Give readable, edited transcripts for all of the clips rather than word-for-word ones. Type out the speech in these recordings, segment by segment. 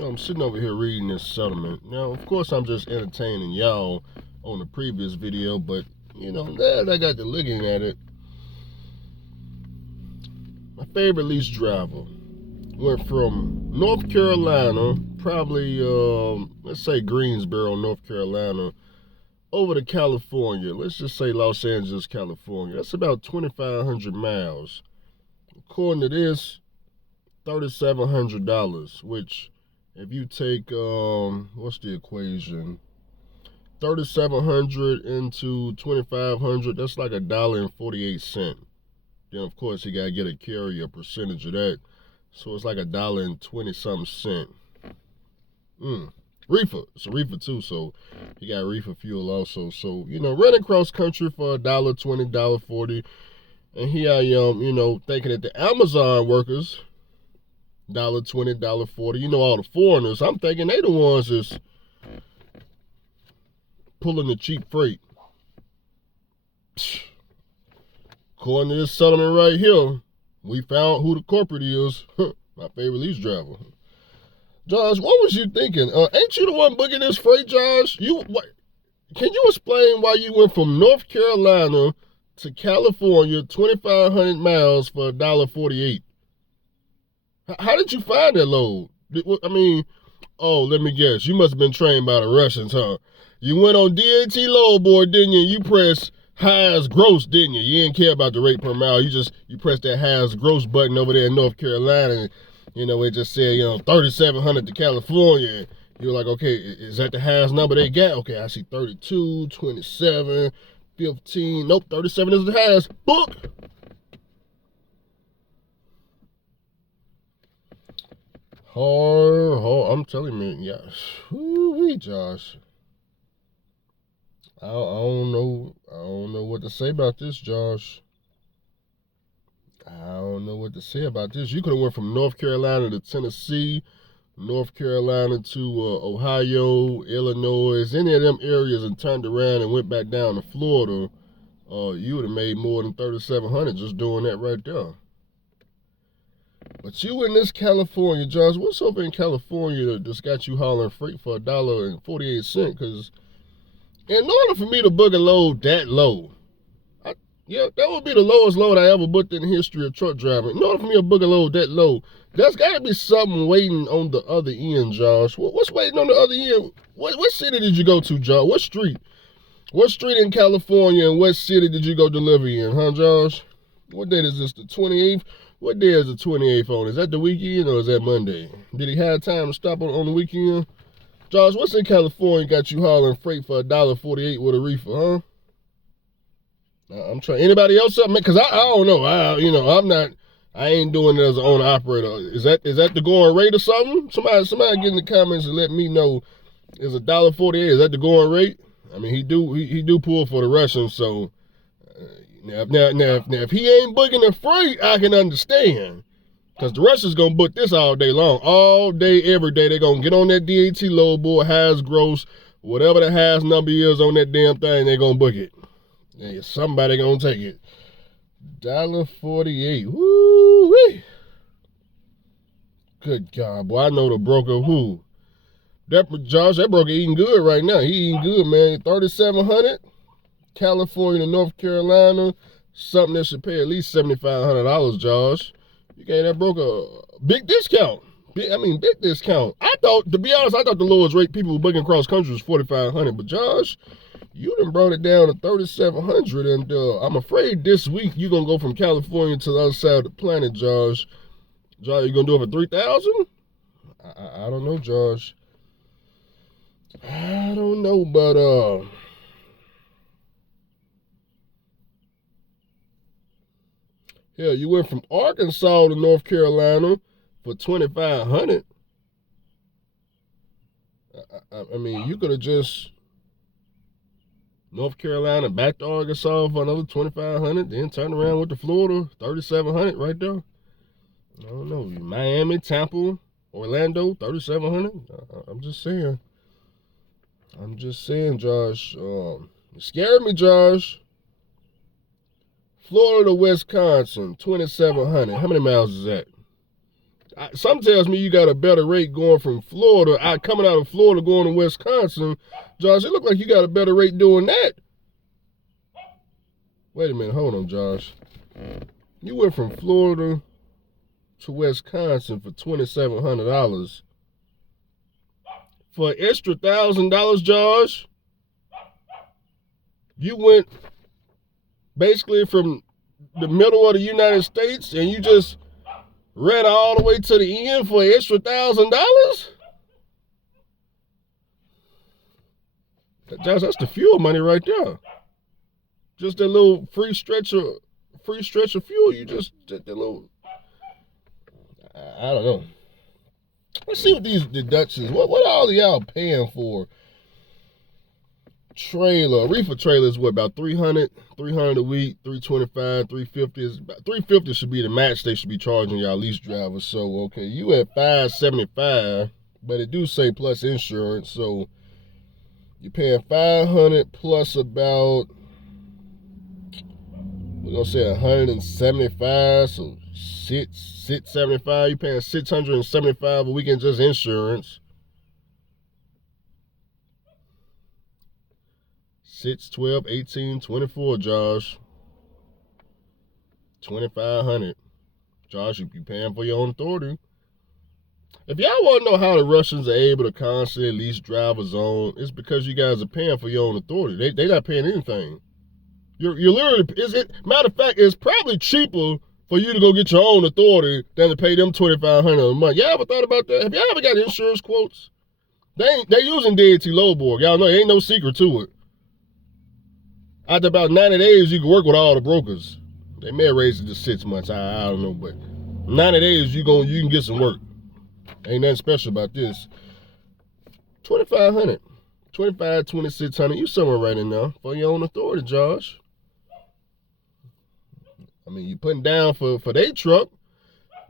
I'm sitting over here reading this settlement. Now, of course, I'm just entertaining y'all on the previous video, but now that I got to looking at it, my favorite lease driver went from North Carolina, probably let's say Greensboro, North Carolina, over to California. Let's just say Los Angeles, California. That's about 2,500 miles. According to this, $3,700, which if you take what's the equation? 3,700 into 2,500, that's like $1.48. Then of course you gotta get a carrier percentage of that, so it's like $1.20 something cent. Reefer, it's a reefer too, so you got reefer fuel also. So running cross country for $1.20, $1.40, and here I am, thinking that the Amazon workers, $1.20, $1.40, all the foreigners, I'm thinking they the ones that's pulling the cheap freight. According to this settlement right here, we found who the corporate is. My favorite lease driver. Josh, what was you thinking? Ain't you the one booking this freight, Josh? Can you explain why you went from North Carolina to California, 2,500 miles for $1.48? How did you find that load? Let me guess. You must have been trained by the Russians, huh? You went on DAT load board, didn't you? You pressed highest gross, didn't you? You didn't care about the rate per mile. You pressed that highest gross button over there in North Carolina. And, it just said, 3,700 to California. You were like, okay, is that the highest number they got? Okay, I see 32, 27, 15. Nope, 37 is the highest. Book. Hard. I'm telling you, yeah. Woo-wee, Josh. I don't know what to say about this, Josh. I don't know what to say about this. You could have went from North Carolina to Tennessee, North Carolina to Ohio, Illinois, any of them areas, and turned around and went back down to Florida. You would have made more than 3,700 just doing that right there. But you in this California, Josh, what's over in California that just got you hauling freight for $1.48? Because in order for me to book a load that low, that would be the lowest load I ever booked in the history of truck driving. In order for me to book a load that low, there's got to be something waiting on the other end, Josh. What's waiting on the other end? What city did you go to, Josh? What street? What street in California and what city did you go deliver in, huh, Josh? What date is this, the 28th? What day is the 28th on? Is that the weekend or is that Monday? Did he have time to stop on the weekend? Josh, what's in California got you hauling freight for $1.48 with a reefer, huh? I'm trying. Anybody else up, man? Because I don't know. I ain't doing it as an owner operator. Is that the going rate or something? Somebody get in the comments and let me know. Is $1.48? Is that the going rate? I mean, he do pull for the Russians. So now if he ain't booking the freight, I can understand. Because the Russians gonna book this all day long, all day, every day. They gonna get on that DAT load board, highest gross, whatever the highest number is on that damn thing, they gonna book it. Yeah, somebody gonna take it. $1.48. Woo-wee. Good God, boy, I know the broker who. That broker eating good right now. He eating good, man. 3,700, California to North Carolina, something that should pay at least $7,500, Josh. You gave that broker a big discount. Big discount. To be honest, I thought the lowest rate people were booking cross country was $4,500, but Josh, you done brought it down to 3,700, and I'm afraid this week you're going to go from California to the other side of the planet, Josh. Josh, you going to do it for 3,000? I don't know, Josh. I don't know, but yeah, you went from Arkansas to North Carolina for 2,500. I mean, you could have just North Carolina back to Arkansas for another 2,500, then turn around with the Florida, 3,700 right there. I don't know, Miami, Tampa, Orlando, 3,700. I'm just saying, Josh. You scared me, Josh. Florida to Wisconsin, 2,700. How many miles is that? Some tells me you got a better rate going from Florida, coming out of Florida going to Wisconsin. Josh, it look like you got a better rate doing that. Wait a minute, hold on, Josh. You went from Florida to Wisconsin for $2,700 for an extra $1,000, Josh. You went basically from the middle of the United States and you just ran all the way to the end for an extra $1,000. Josh, that's the fuel money right there. Just that little free stretch of fuel. You just that little. I don't know. Let's see what these deductions. What all y'all paying for? Reefer trailer is what, about 300 a week, 325, 350 is about 350 should be the max they should be charging y'all lease drivers. So okay, you at 575, but it do say plus insurance, so you're paying 500 plus about, we're gonna say 175, so 675. You're paying 675 a week in just insurance. 6, 12, 18, 24, Josh. 2,500. Josh, you paying for your own authority. If y'all want to know how the Russians are able to constantly lease drivers on, it's because you guys are paying for your own authority. They not paying anything. You're literally, matter of fact, it's probably cheaper for you to go get your own authority than to pay them $2,500 a month. Y'all ever thought about that? Have y'all ever got insurance quotes? They using DAT Lowborg. Y'all know it ain't no secret to it. After about 90 days, you can work with all the brokers. They may raise it to 6 months. I don't know, but 90 days you can get some work. Ain't nothing special about this. 2,500, 25, 2,600. You somewhere right in there for your own authority, Josh. I mean, you putting down for their truck.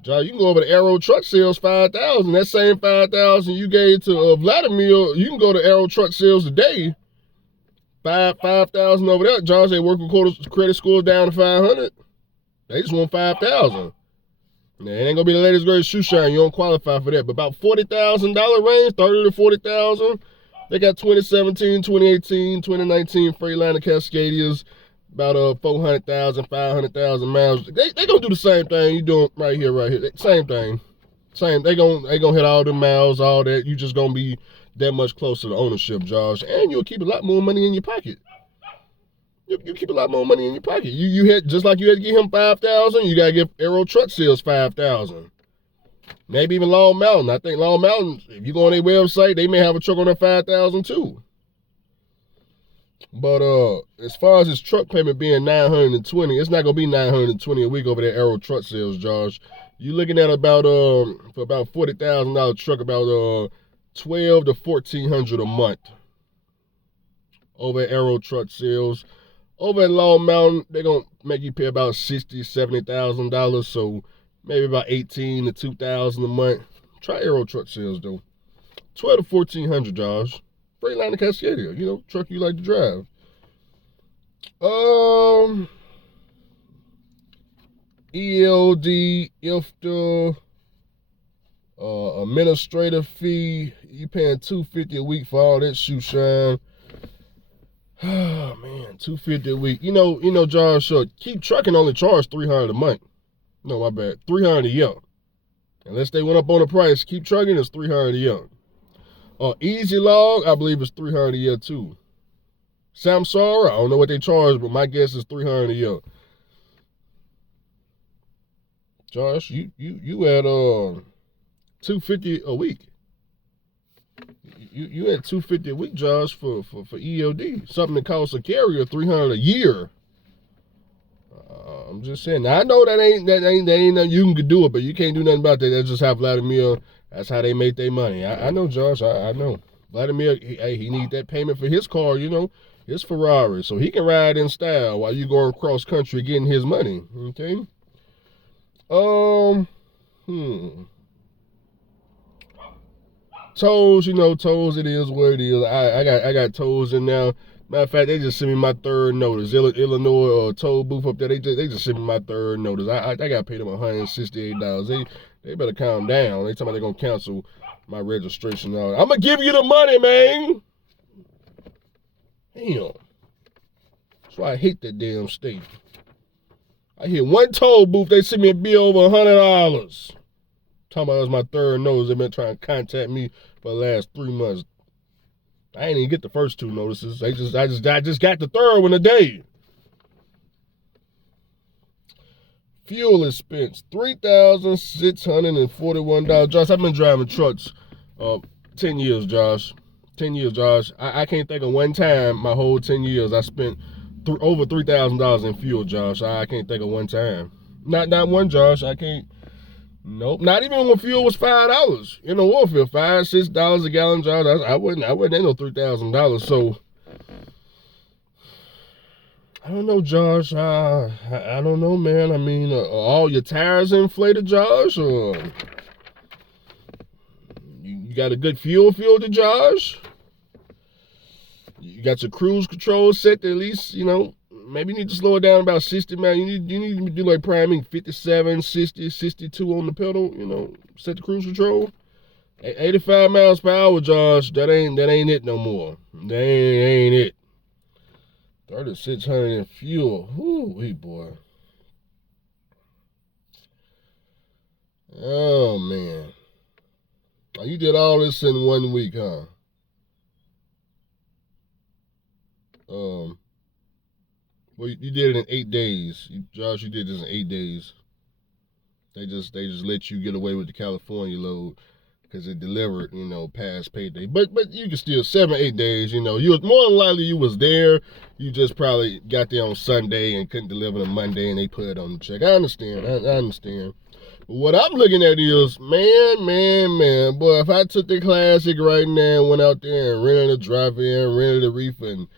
Josh, you can go over to Aero Truck Sales, 5,000. That same 5,000 you gave to Vladimir, you can go to Aero Truck Sales today. 5,000 over there. Josh ain't working credit scores down to 500. They just want 5,000. Now, it ain't gonna be the latest greatest shoe shine. You don't qualify for that. But about $40,000 range, 30 to 40,000. They got 2017, 2018, 2019 Freightliner Cascadias, about 400,000, 500,000 miles. They gonna do the same thing you doing right here. Same thing. They gonna hit all the miles, all that. You just gonna be that much closer to ownership, Josh, and you'll keep a lot more money in your pocket. You keep a lot more money in your pocket. You had, just like you had to give him 5,000, you gotta give Aero Truck Sales 5,000. Maybe even Long Mountain. I think Long Mountain, if you go on their website, they may have a truck on their 5,000 too. But as far as his truck payment being $920, it's not gonna be $920 a week over there Aero Truck Sales, Josh. You're looking at about for about $40,000 truck, about $1,200 to $1,400 a month over at Aero Truck Sales. Over at Long Mountain, they're gonna make you pay about $60,000, $70,000, so maybe about $18,000 to $2,000 a month. Try Aero Truck Sales though. $1,200 to $1,400, Josh. Freightliner Cascadia, truck you like to drive. ELD, IFTA, administrative fee, you paying $250 a week for all that shoe shine. Oh man, $250 a week. Josh, Keep Trucking only charge $300 a month. No, my bad, $300 a year. Unless they went up on the price, Keep Trucking is $300 a year. Easy Log, I believe it's $300 a year too. Samsara, I don't know what they charge, but my guess is $300 a year. Josh, you at $250 a week. You at $250 a week, Josh, for ELD. Something that costs a carrier $300 a year. I'm just saying. Now, I know that ain't nothing you can do it, but you can't do nothing about that. That's just how Vladimir. That's how they make their money. I know, Josh. I know. Vladimir, he need that payment for his car, his Ferrari, so he can ride in style while you going cross country getting his money. Okay. Tolls, tolls, it is what it is. I got tolls in now. Matter of fact, they just sent me my third notice. Illinois toll booth up there, they just sent me my third notice. I got to pay them $168. They better calm down. They talking about they're going to cancel my registration. I'm going to give you the money, man. Damn. That's why I hate that damn state. I hit one toll booth, they sent me a bill over $100. Talking about that was my third notice. They've been trying to contact me for the last 3 months. I ain't even get the first 2 notices. I just got the third one today. Fuel expense, $3,641. Josh, I've been driving trucks 10 years, Josh. 10 years, Josh. I can't think of one time my whole 10 years I spent over $3,000 in fuel, Josh. I can't think of one time. Not one, Josh. I can't. Nope. Not even when fuel was $5 in the oil field, $5-6 a gallon, Josh. I wouldn't in no $3,000. So I don't know, Josh. I don't know, man. I mean, are all your tires inflated, Josh, or you got a good fuel filter, Josh? You got your cruise control set to at least, maybe you need to slow it down about 60 miles. You need to do like priming 57, 60, 62 on the pedal, set the cruise control. 85 miles per hour, Josh, that ain't it no more. That ain't it. 3,600 in fuel. Whoo-wee, boy. Oh, man. Oh, you did all this in 1 week, huh? Well, you did it in 8 days. Josh, you did this in 8 days. They just let you get away with the California load because it delivered, past payday. But you can still 7-8 days. You was more than likely you was there. You just probably got there on Sunday and couldn't deliver on Monday, and they put it on the check. I understand. I understand. But what I'm looking at is, man, boy, if I took the Classic right now and went out there and rented a drive-in, rented a reefer, and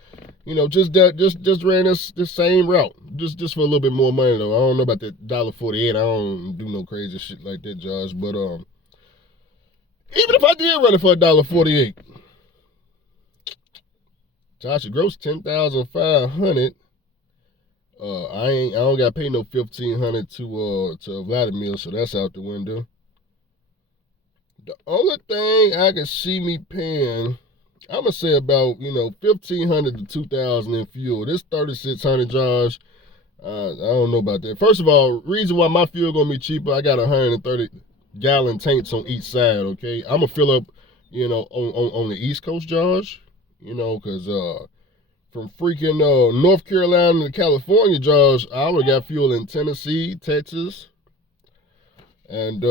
just ran this same route, just for a little bit more money though. I don't know about that $1.48. I don't do no crazy shit like that, Josh. But even if I did run it for $1.48, Josh, it gross $10,500. I don't got to pay no $1,500 to Vladimir, so that's out the window. The only thing I can see me paying, I'm gonna say about $1,500 to $2,000 in fuel. This $3,600, Josh, I don't know about that. First of all, reason why my fuel gonna be cheaper, I got 130-gallon tanks on each side. Okay, I'm gonna fill up, on the East Coast, Josh. Cause from freaking North Carolina to California, Josh, I already got fuel in Tennessee, Texas, and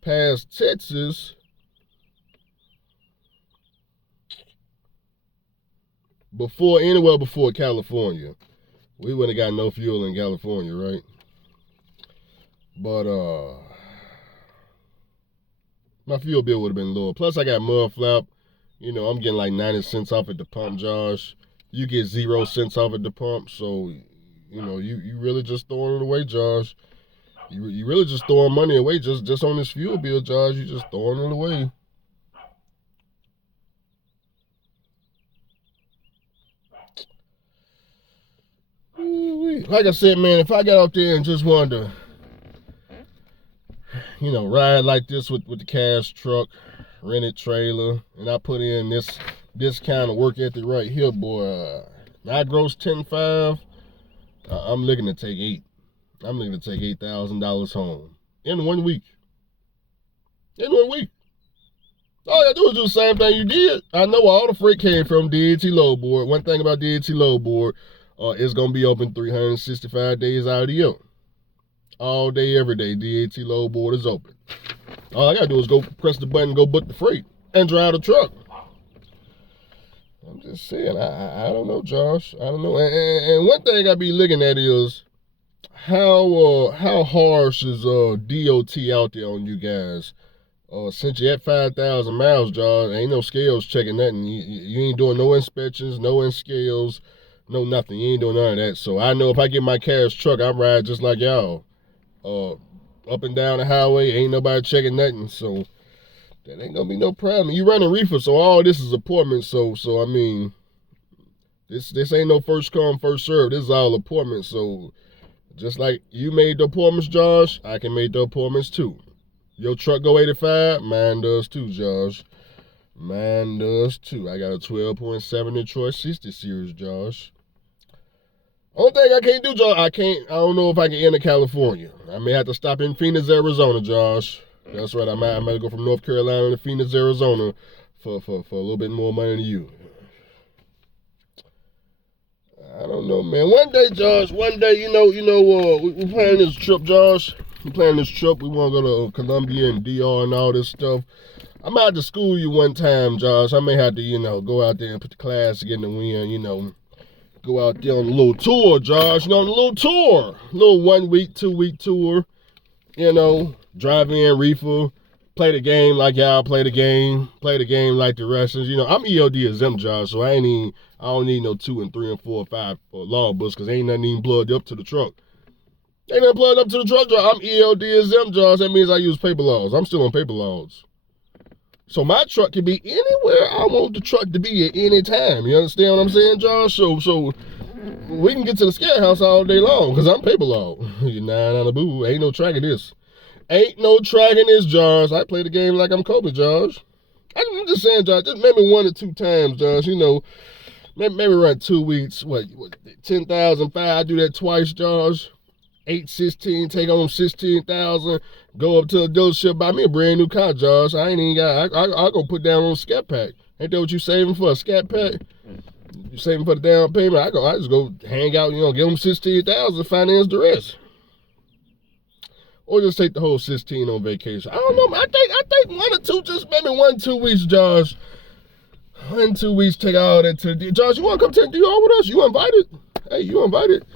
past Texas. Before California. We wouldn't have got no fuel in California, right? But my fuel bill would have been lower. Plus I got mud flap. I'm getting like 90 cents off at the pump, Josh. You get 0 cents off at the pump, so you really just throwing it away, Josh. You really just throwing money away just on this fuel bill, Josh. You just throwing it away. Like I said, man, if I got out there and just wanted to, ride like this with the cash truck, rented trailer, and I put in this kind of work ethic right here, boy. I gross 10.5. I'm looking to take 8. I'm looking to take $8,000 home in 1 week. In 1 week. All you do is do the same thing you did. I know all the freight came from DAT load board. One thing about DAT load board, it's going to be open 365 days out of the year. All day, every day, DAT load board is open. All I got to do is go press the button, go book the freight, and drive the truck. I'm just saying, I don't know, Josh. I don't know. And one thing I be looking at is how harsh is DOT out there on you guys? Since you're at 5,000 miles, Josh, ain't no scales checking nothing. You ain't doing no inspections, no scales, no nothing. You ain't doing none of that. So I know if I get my cash truck, I'm riding just like y'all. Up and down the highway, ain't nobody checking nothing. So that ain't gonna be no problem. You running reefer, so all this is appointments. So I mean, This ain't no first come, first serve. This is all appointments. So just like you made the appointments, Josh, I can make the appointments too. Your truck go 85, mine does too, Josh. Mine does too. I got a 12.7 Detroit 60 series, Josh. Only thing I can't do, Josh, I don't know if I can enter California. I may have to stop in Phoenix, Arizona, Josh. That's right, I might go from North Carolina to Phoenix, Arizona for a little bit more money than you. I don't know, man. One day, Josh, we planning this trip, Josh. We planning this trip. We want to go to Colombia and DR and all this stuff. I might have to school you one time, Josh. I may have to, go out there and put the class in the wind, go out there on a little tour, Josh. On a little tour. A little 1 week, 2 week tour. Drive in, reefer, play the game like y'all play the game like the rest. I'm ELD exempt, Josh, so I don't need no 2 and 3 and 4 and 5 log books because ain't nothing even plugged up to the truck. Ain't nothing plugged up to the truck, Josh. I'm ELD exempt, Josh. That means I use paper logs. I'm still on paper logs. So my truck can be anywhere I want the truck to be at any time. You understand what I'm saying, Josh? So we can get to the scare house all day long because I'm paper log. Nah, boo. Ain't no tracking this. Ain't no tracking this, Josh. I play the game like I'm Kobe, Josh. I'm just saying, Josh, just maybe 1 or 2 times, Josh. Maybe run 2 weeks. 10,005. I do that twice, Josh. 816, take on 16,000, go up to a dealership, buy me a brand new car, Josh. I ain't even got. I go put down on a scat pack. Ain't that what you saving for, a scat pack? You saving for the down payment? I just go hang out, give them 16,000, finance the rest, or just take the whole 16 on vacation. I don't know. I think 1 or 2, just maybe 1 2 weeks, Josh. 1 2 weeks, take all that to the Josh. You want to come to the DR with us? You invited? Hey, you invited?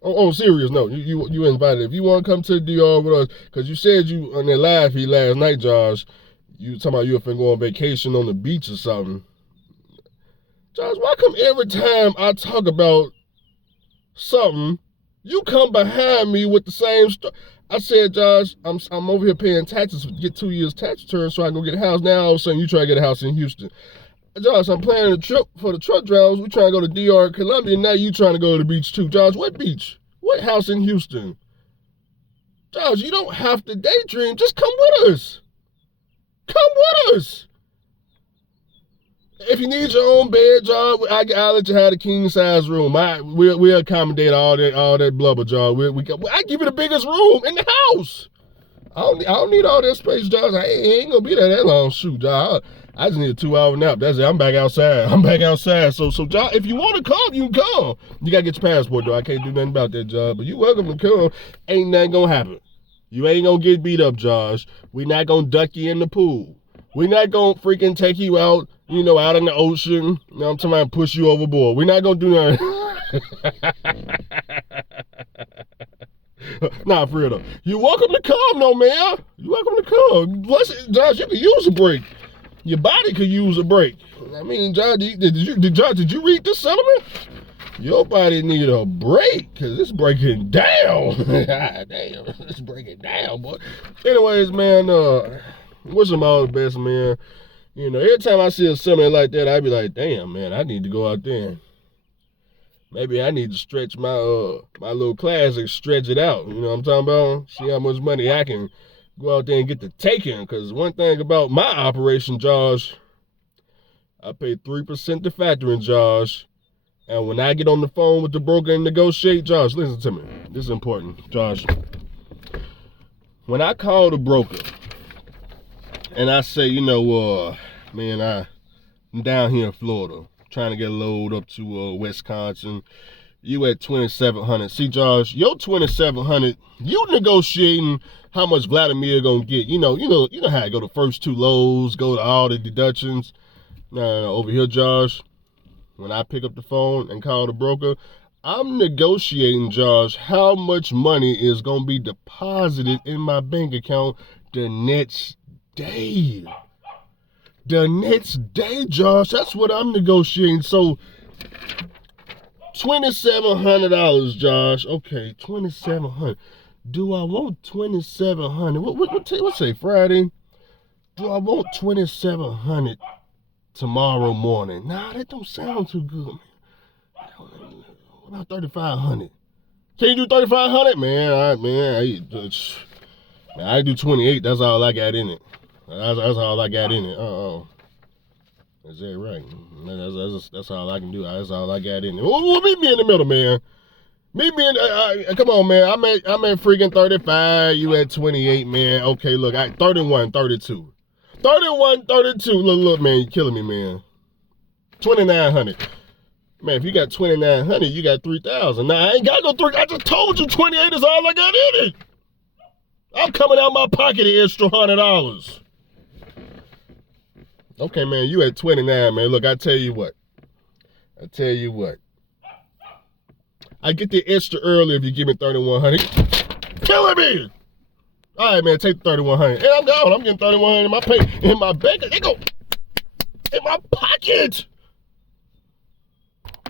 Oh, serious? No, you invited. If you want to come to the DR with us, because you said you on that live feed last night, Josh, you talking about you were finna go on vacation on the beach or something. Josh, why come every time I talk about something, you come behind me with the same stuff? I said, Josh, I'm over here paying taxes to get 2 years tax return so I can go get a house. Now all of a sudden you try to get a house in Houston. Josh, I'm planning a trip for the truck drivers. We trying to go to DR in Colombia. Now you trying to go to the beach too. Josh, what beach? What house in Houston? Josh, you don't have to daydream. Just come with us. Come with us. If you need your own bed, Josh, I'll let you have the king size room. We'll accommodate all that blubber, Josh. I give you the biggest room in the house. I don't need all that space, Josh. I ain't gonna be there that long. Shoot, Josh. I just need a 2-hour nap. That's it. I'm back outside. So, Josh, if you want to come, you can come. You got to get your passport, though. I can't do nothing about that, Josh. But you welcome to come. Ain't nothing going to happen. You ain't going to get beat up, Josh. We not going to duck you in the pool. We not going to freaking take you out, out in the ocean. I'm talking about push you overboard. We not going to do nothing. Nah, for real, though. You welcome to come, though, man. You welcome to come. Plus, Josh, you can use a break. Your body could use a break. I mean, John, did you read this settlement? Your body need a break, because it's breaking down. God damn, it's breaking down, boy. Anyways, man, wish them all the best, man. Every time I see a settlement like that, I be like, damn, man, I need to go out there. Maybe I need to stretch my little classic, stretch it out. You know what I'm talking about? See how much money I can go out there and get the taking. Because one thing about my operation, Josh, I pay 3% to factoring, Josh. And when I get on the phone with the broker and negotiate, Josh, listen to me. This is important, Josh. When I call the broker and I say, man, I'm down here in Florida trying to get a load up to Wisconsin. You at 2,700. See, Josh, your 2,700, you negotiating how much Vladimir gonna get. You know how I go the first 2 loads, go to all the deductions. No, over here, Josh, when I pick up the phone and call the broker, I'm negotiating, Josh, how much money is gonna be deposited in my bank account the next day. The next day, Josh, that's what I'm negotiating. So, $2,700, Josh. Okay, $2,700. Do I want $2,700? What's say Friday? Do I want $2,700 tomorrow morning? Nah, that don't sound too good, man. What about 3,500? Can you do 3,500? Man, I do 28. That's all I got in it. That's all I got in it. Is that right? That's all I can do. That's all I got in it. Well, meet me in the middle, man. Meet me in. Come on, man. I'm at freaking 35. You at 28, man. Okay, look, 31, 32. 31, 32. Look, man, you killing me, man. 2,900. Man, if you got 2,900, you got 3,000. Now, I ain't got no 3. I just told you 28 is all I got in it. I'm coming out my pocket an extra $100. Okay, man, you at 29, man. Look, I tell you what. I get the extra early if you give me 3,100. Killing me. All right, man, take the 3,100. And I'm gone. I'm getting 3,100 in my pay in my bank. They go in my pocket.